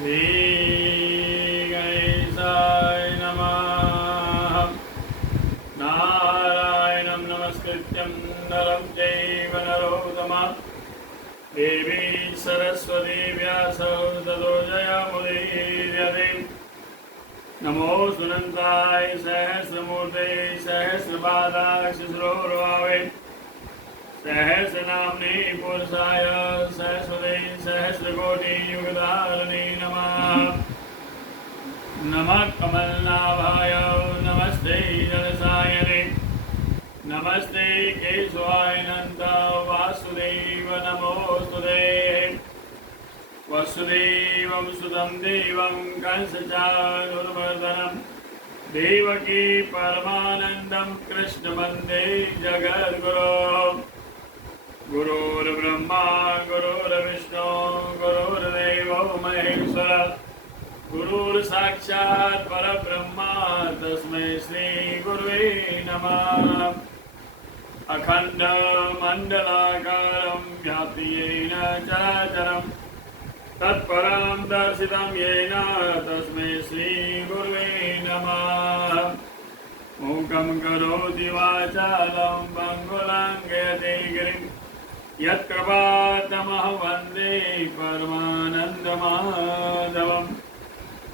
श्रीगणेशाय नमः। नारायणं नमस्कृत्यं नरं चैव नरोत्तमं देवी सरस्वती व्यासं ततो जयमुदीरये। नमो सुनन्ताय सहस्रमूर्ते सहस्रपादाक्षिश्रोर्भावे सहस्रनाम्ने पुरुषाय सहस्रते सहस्रकोटियुगधारिणे नमः। नमः कमलनाभाय नमस्ते जलसायने नमस्ते केशवाय नन्द वासुदेव नमोस्तुते। वसुदेवं सुतं देवं कंसचाणूरमर्दनं देवकी परमानन्दं कृष्णवन्दे जगद्गुरुं। गुरुर्ब्रह्मा गुरुर्विष्णु गुरुर्देवो महेश्वर गुरुर्साक्षात् परब्रह्म तस्मै श्रीगुरुवे नमः। अखण्डमण्डलाकारं व्याप्तेन चराचरं तत्परं दर्शितं येन तस्मै श्रीगुरुवे नमः। मूकं करोति वाचालं पङ्गुलाङ्घयते गिरिं यत्कृपातमहं वन्दे परमानन्दमाधवम्।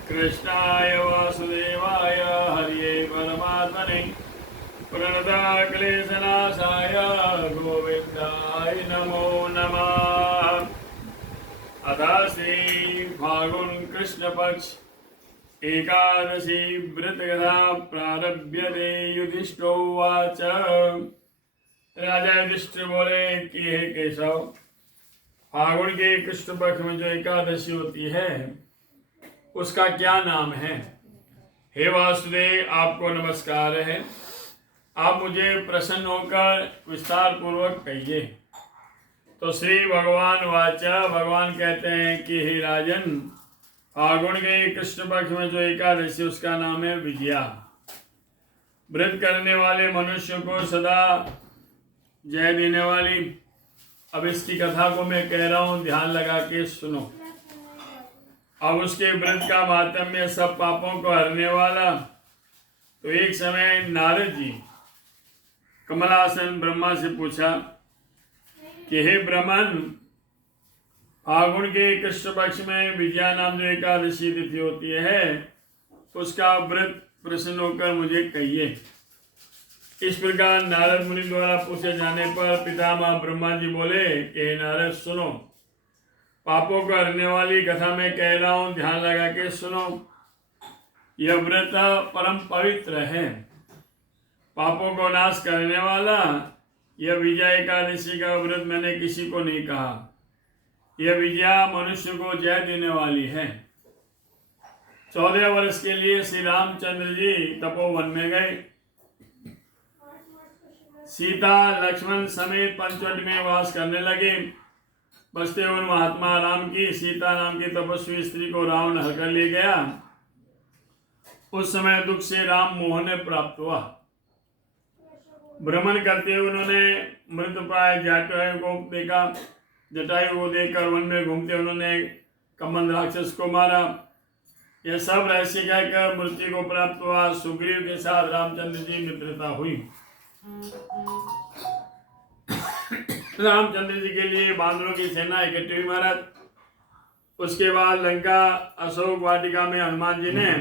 कृष्णाय वासुदेवाय हरये परमात्मने प्रणतक्लेशनाशाय गोविन्दाय नमो नमः। अथा श्री फाल्गुन कृष्ण पक्ष एकादशी व्रतकथा प्रारभ्यते। युधिष्ठिरोवाच। राजा युधिष्ठिर बोले कि हे केशव, फाल्गुन के कृष्ण पक्ष में जो एकादशी होती है उसका क्या नाम है? हे वासुदेव, आपको नमस्कार है। आप मुझे प्रसन्न होकर विस्तार पूर्वक कहिए। तो श्री भगवान वाचा, भगवान कहते हैं कि हे राजन, फाल्गुन के कृष्ण पक्ष में जो एकादशी उसका नाम है विजया। व्रत करने वाले मनुष्य को सदा जय देने वाली। अब इसकी कथा को मैं कह रहा हूँ, ध्यान लगा के सुनो। अब उसके व्रत का मातम्य सब पापों को हरने वाला। तो एक समय नारद जी कमलासन ब्रह्मा से पूछा कि हे ब्रह्मन, फाल्गुन के कृष्ण पक्ष में विजया नाम जो एकादशी तिथि होती है उसका व्रत प्रसन्न होकर मुझे कहिए। इस प्रकार नारद मुनि द्वारा पूछे जाने पर पितामह ब्रह्मा जी बोले कि हे नारद, सुनो। पापों को हरने वाली कथा मैं कह रहा हूँ, ध्यान लगा के सुनो। यह व्रत परम पवित्र है, पापों को नाश करने वाला। यह विजया एकादशी का व्रत मैंने किसी को नहीं कहा। यह विजया मनुष्य को जय देने वाली है। 14 वर्ष के लिए श्री रामचंद्र जी तपोवन में गए। सीता लक्ष्मण समेत पंचवटी में वास करने लगे। बसते उन महात्मा राम की सीता नाम की तपस्वी स्त्री को रावण हरकर ले गया। उस समय दुख से राम मोहन प्राप्त हुआ। भ्रमण करते हुए उन्होंने मृतप्राय जटायु को देखा। जटायु को देखकर वन में घूमते उन्होंने कमंद राक्षस को मारा। यह सब रहस्य कहकर मृत्यु को प्राप्त हुआ। सुग्रीव के साथ रामचंद्र जी मित्रता हुई। रामचंद्र जी के लिए बांदरों की सेना इकट्ठी हुई महाराज। उसके बाद लंका अशोक वाटिका में हनुमान जी ने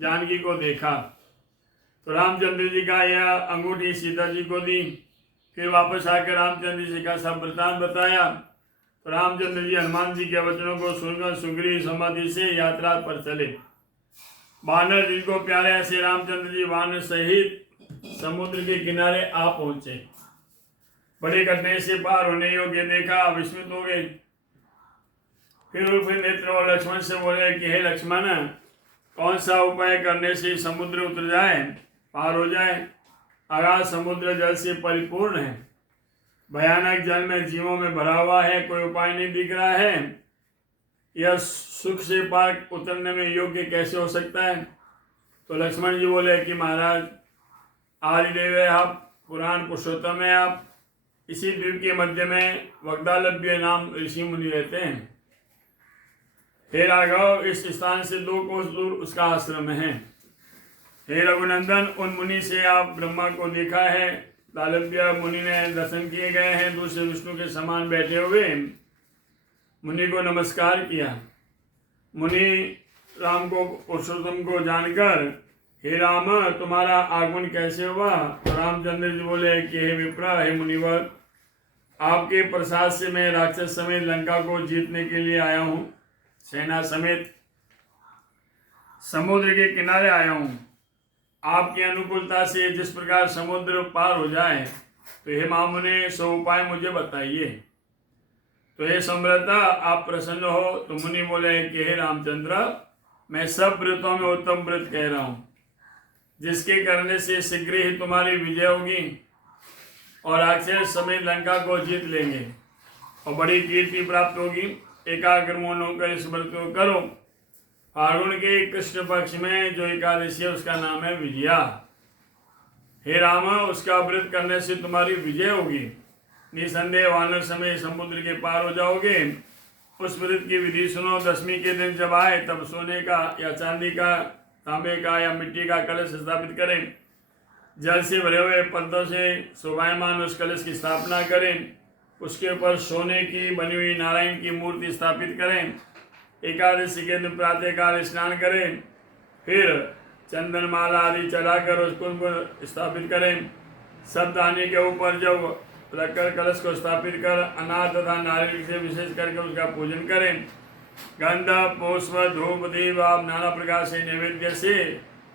जानकी को देखा तो रामचंद्र जी का यह अंगूठी सीता जी को दी। फिर वापस आकर रामचंद्र जी का सब वृतांत बताया। तो रामचंद्र जी हनुमान जी के वचनों को सुनकर सुग्रीव समाधि से यात्रा पर चले। वानर जिनको प्यारे ऐसे रामचंद्र जी वानर सहित समुद्र के किनारे आ पहुंचे। बड़े कठिनाई से पार होने योग्य देखा, विस्मित हो गए। फिर नेत्र और लक्ष्मण से बोले कि हे लक्ष्मण, कौन सा उपाय करने से समुद्र उतर जाए, पार हो जाए? अगाध समुद्र जल से परिपूर्ण है, भयानक जल में जीवों में भरा हुआ है, कोई उपाय नहीं दिख रहा है। यह सुख से पार उतरने में योग्य कैसे हो सकता है? तो लक्ष्मण जी बोले कि महाराज, आदिदेव है आप, पुराण पुरुषोत्तम है आप। इसी द्वीप के मध्य में वग्दालभ्य नाम ऋषि मुनि रहते हैं। हे राघव, इस स्थान से 2 कोस दूर उसका आश्रम है। हे रघुनंदन, उन मुनि से आप ब्रह्मा को देखा है। तालव्य मुनि ने दर्शन किए गए हैं, दूसरे विष्णु के समान बैठे हुए मुनि को नमस्कार किया। मुनि राम को पुरुषोत्तम को जानकर, हे राम, तुम्हारा आगमन कैसे हुआ? तो रामचंद्र जी बोले कि हे विप्र, हे मुनिवर, आपके प्रसाद से मैं राक्षस समेत लंका को जीतने के लिए आया हूँ। सेना समेत समुद्र के किनारे आया हूँ। आपकी अनुकूलता से जिस प्रकार समुद्र पार हो जाए, तो हे महामुनि, सो उपाय मुझे बताइए। तो हे सम्राट, आप प्रसन्न हो? तो मुनि बोले कि हे रामचंद्र, मैं सब व्रतों में उत्तम व्रत कह रहा हूँ, जिसके करने से शीघ्र ही तुम्हारी विजय होगी और राक्षस समेत लंका को जीत लेंगे और बड़ी कीर्ति प्राप्त होगी। एकाग्र मन होकर इस व्रत को करो। फाल्गुन के कृष्ण पक्ष में जो एकादशी है उसका नाम है विजया। हे राम, उसका व्रत करने से तुम्हारी विजय होगी। निसंदेह वानर समय समुद्र के पार हो जाओगे। उस व्रत की विधि सुनो। 10वीं के दिन जब आए, तब सोने का या चांदी का, तांबे का या मिट्टी का कलश स्थापित करें। जल से भरे हुए पद्मों से शोभायमान उस कलश की स्थापना करें। उसके ऊपर सोने की बनी हुई नारायण की मूर्ति स्थापित करें। एकादशी के दिन प्रातःकाल स्नान करें। फिर चंदन माला आदि चढ़ाकर उस कुंड को स्थापित करें। सब दाने के ऊपर जब रखकर कलश को स्थापित कर अनार तथा नारियल से विशेष करके उसका पूजन करें। गंध, पुष्प, धूप, दीप आप नाना प्रकार से नैवेद्य से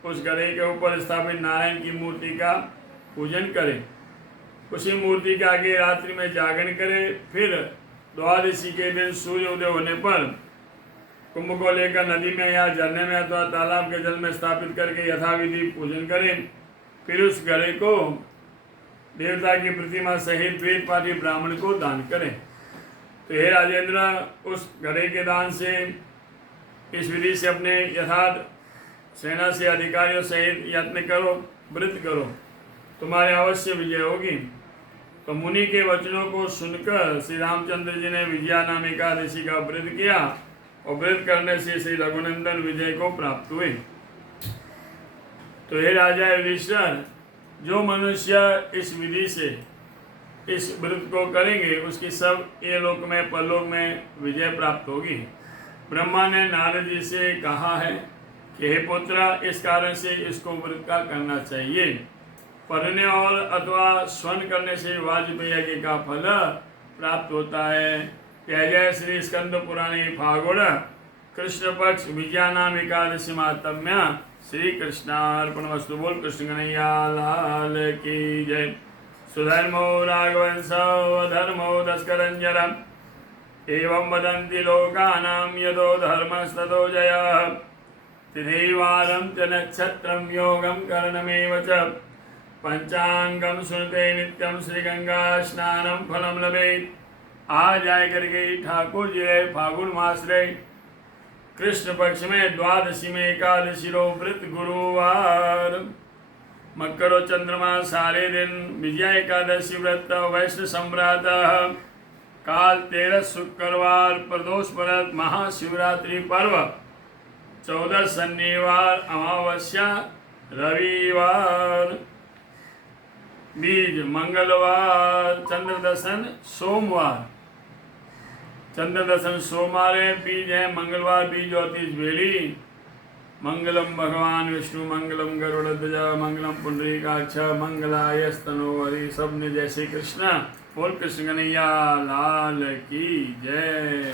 उस घड़े के ऊपर स्थापित नारायण की मूर्ति का पूजन करें। उसी मूर्ति के आगे रात्रि में जागरण करें। फिर द्वादशी के दिन सूर्य उदय होने पर कुंभ को लेकर नदी में या झरने में अथवा तालाब के जल में स्थापित करके यथाविधि पूजन करें। फिर उस घड़े को देवता की प्रतिमा सहित वेद पाठी ब्राह्मण को दान करें। तो हे राजेंद्र, उस घड़े के दान से इस विधि से अपने यथार्थ सेना से अधिकारियों सहित यत्न करो, व्रत करो, तुम्हारे अवश्य विजय होगी। तो मुनि के वचनों को सुनकर श्री रामचंद्र जी ने विजया नाम एकादशी का व्रत किया और व्रत करने से श्री रघुनंदन विजय को प्राप्त हुए। तो हे राजा युधिष्ठिर, जो मनुष्य इस विधि से इस व्रत को करेंगे उसकी सब ये लोक में परलोक में विजय प्राप्त होगी। ब्रह्मा ने नारद जी से कहा है कि हे पुत्र, इस कारण से इसको व्रत का करना चाहिए। पढ़ने और अथवा स्वर्ण करने से वाजपेयी यज्ञ का फल प्राप्त होता है। जय श्री स्कंद पुराणे फागुण कृष्ण पक्ष विजया नाम एकादशी महात्म्य। श्री कृष्णार्पणमस्तु। बोल कृष्ण कन्हैया लाल की जय। सुधर्मो राघवंशो धर्मो दस्करंजरम एवं वदन्ति लोकानां यतो धर्मस्ततो जयः। त्रिवारं च नक्षत्रं योगं करणमेव च पंचांगम सुनते नित्यम श्री गंगा स्नानम फलम लभेत। आज आय करके ठाकुर जी रहे फागुन मास रहे कृष्ण पक्ष में द्वादशी में एकादशी रो व्रत गुरुवार मकर चंद्रमा सारे दिन विजया एकादशी व्रत वैष्णव सम्राट काल 13 शुक्रवार प्रदोष व्रत महाशिवरात्रि पर्व 14 शनिवार अमावस्या रविवार बीज मंगलवार चंद्र दर्शन सोमवार। चंद्र दर्शन सोमवार है, बीज है मंगलवार, बीज ज्योतिष बेली। मंगलम भगवान विष्णु मंगलम गरुड़ध्वज मंगलम पुंडरीकाक्ष मंगलाय स्तनोहरि। सब ने जय श्री कृष्ण। बोल कृष्ण कन्हैया लाल की जय।